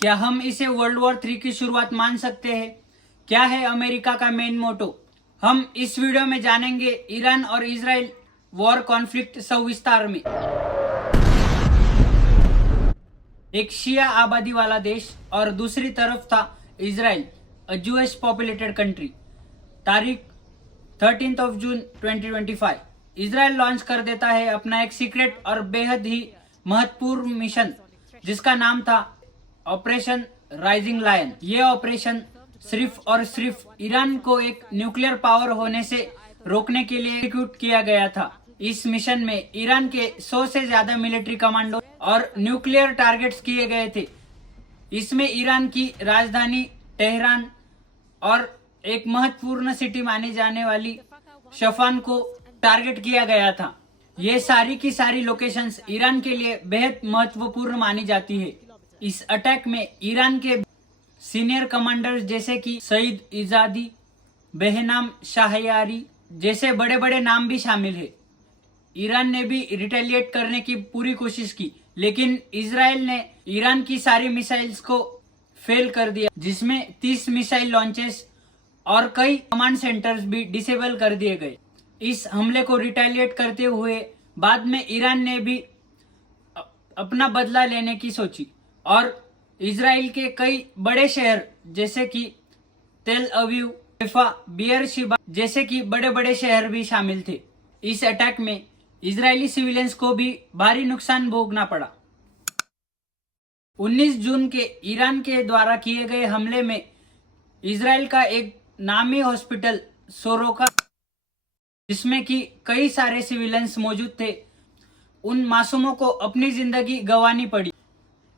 क्या हम इसे वर्ल्ड वॉर 3 की शुरुआत मान सकते हैं? क्या है अमेरिका का मेन मोटो? हम इस वीडियो में जानेंगे ईरान और इजराइल वॉर कॉन्फ्लिक्ट सविस्तार में। एक शिया आबादी वाला देश और दूसरी तरफ था इजराइल, अ जूइश पॉपुलेटेड कंट्री। तारीख 13 जून 2025 इजराइल लॉन्च कर देता है अपना एक सीक्रेट और बेहद ही महत्वपूर्ण मिशन, जिसका नाम था ऑपरेशन राइजिंग लायन। ये ऑपरेशन सिर्फ और सिर्फ ईरान को एक न्यूक्लियर पावर होने से रोकने के लिए एग्जीक्यूट किया गया था। इस मिशन में ईरान के 100 से ज्यादा मिलिट्री कमांडो और न्यूक्लियर टारगेट्स किए गए थे। इसमें ईरान की राजधानी तेहरान और एक महत्वपूर्ण सिटी मानी जाने वाली शफान को टारगेट किया गया था। ये सारी की सारी लोकेशंस ईरान के लिए बेहद महत्वपूर्ण मानी जाती है। इस अटैक में ईरान के सीनियर कमांडर्स जैसे कि सईद इजादी, बेहनाम शाहयारी जैसे बड़े बड़े नाम भी शामिल है। ईरान ने भी रिटेलिएट करने की पूरी कोशिश की, लेकिन इजराइल ने ईरान की सारी मिसाइल्स को फेल कर दिया, जिसमें 30 मिसाइल लॉन्चेस और कई कमांड सेंटर्स भी डिसेबल कर दिए गए। इस हमले को रिटेलिएट करते हुए बाद में ईरान ने भी अपना बदला लेने की सोची और इजराइल के कई बड़े शहर जैसे कि तेल अवीव, हैफा, बियरशिबा जैसे कि बड़े बड़े शहर भी शामिल थे। इस अटैक में इजरायली सिविलियंस को भी भारी नुकसान भोगना पड़ा। 19 जून के ईरान के द्वारा किए गए हमले में इजराइल का एक नामी हॉस्पिटल सोरोका, जिसमें कि कई सारे सिविलियंस मौजूद थे, उन मासूमों को अपनी जिंदगी गंवानी पड़ी।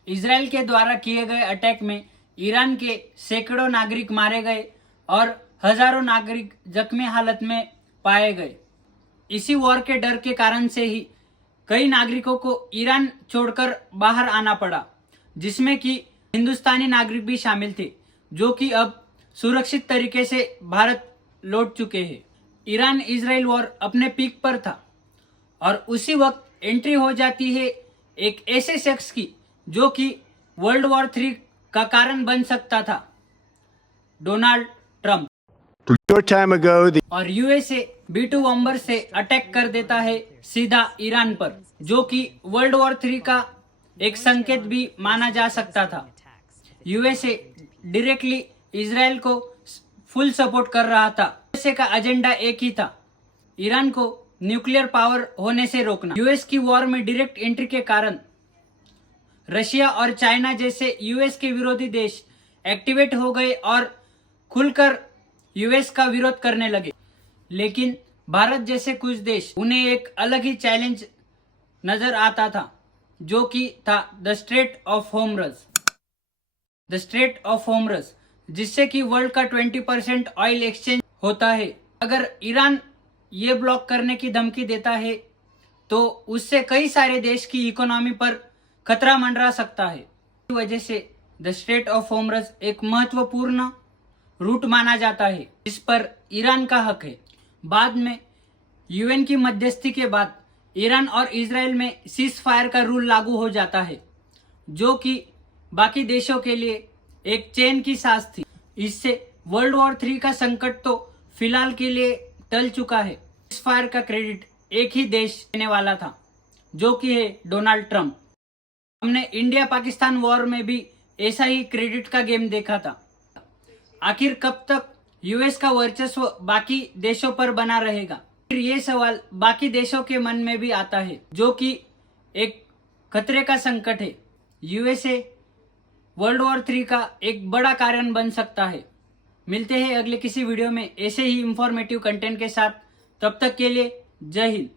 इजराइल के द्वारा किए गए अटैक में ईरान के सैकड़ों नागरिक मारे गए और हजारों नागरिक जख्मी हालत में पाए गए। इसी वॉर के डर के कारण से ही कई नागरिकों को ईरान छोड़कर बाहर आना पड़ा, जिसमें कि हिंदुस्तानी नागरिक भी शामिल थे, जो कि अब सुरक्षित तरीके से भारत लौट चुके हैं। ईरान इजराइल वॉर अपने पीक पर था और उसी वक्त एंट्री हो जाती है एक ऐसे शख्स की जो कि वर्ल्ड वॉर 3 का कारण बन सकता था, डोनाल्ड ट्रंप। और यूएसए B-2 बॉम्बर से अटैक कर देता है सीधा ईरान पर, जो कि वर्ल्ड वॉर 3 का एक संकेत भी माना जा सकता था। यूएसए डायरेक्टली इजराइल को फुल सपोर्ट कर रहा था। यूएसए का एजेंडा एक ही था, ईरान को न्यूक्लियर पावर होने से रोकना। यूएस की वॉर में डायरेक्ट एंट्री के कारण रशिया और चाइना जैसे यूएस के विरोधी देश एक्टिवेट हो गए और खुलकर यूएस का विरोध करने लगे। लेकिन भारत जैसे कुछ देश, उन्हें एक अलग ही चैलेंज नजर आता था, जो कि था the straight of Hormuz. The straight of Hormuz, जिससे कि वर्ल्ड का 20% ऑयल एक्सचेंज होता है। अगर ईरान ये ब्लॉक करने की धमकी देता है तो उससे कई सारे देश की इकोनॉमी पर खतरा मंडरा सकता है। इस वजह से द स्ट्रेट ऑफ होर्मुज एक महत्वपूर्ण रूट माना जाता है, जिस पर ईरान का हक है। बाद में यूएन की मध्यस्थी के बाद ईरान और इजराइल में सीज फायर का रूल लागू हो जाता है, जो कि बाकी देशों के लिए एक चैन की सांस थी। इससे वर्ल्ड वॉर 3 का संकट तो फिलहाल के लिए टल चुका है। सीज फायर का क्रेडिट एक ही देश देने वाला था, जो कि है डोनाल्ड ट्रंप। हमने इंडिया पाकिस्तान वॉर में भी ऐसा ही क्रेडिट का गेम देखा था। आखिर कब तक यूएस का वर्चस्व बाकी देशों पर बना रहेगा? फिर ये सवाल बाकी देशों के मन में भी आता है, जो कि एक खतरे का संकट है। यूएसए वर्ल्ड वॉर 3 का एक बड़ा कारण बन सकता है। मिलते हैं अगले किसी वीडियो में ऐसे ही इंफॉर्मेटिव कंटेंट के साथ। तब तक के लिए जय हिंद।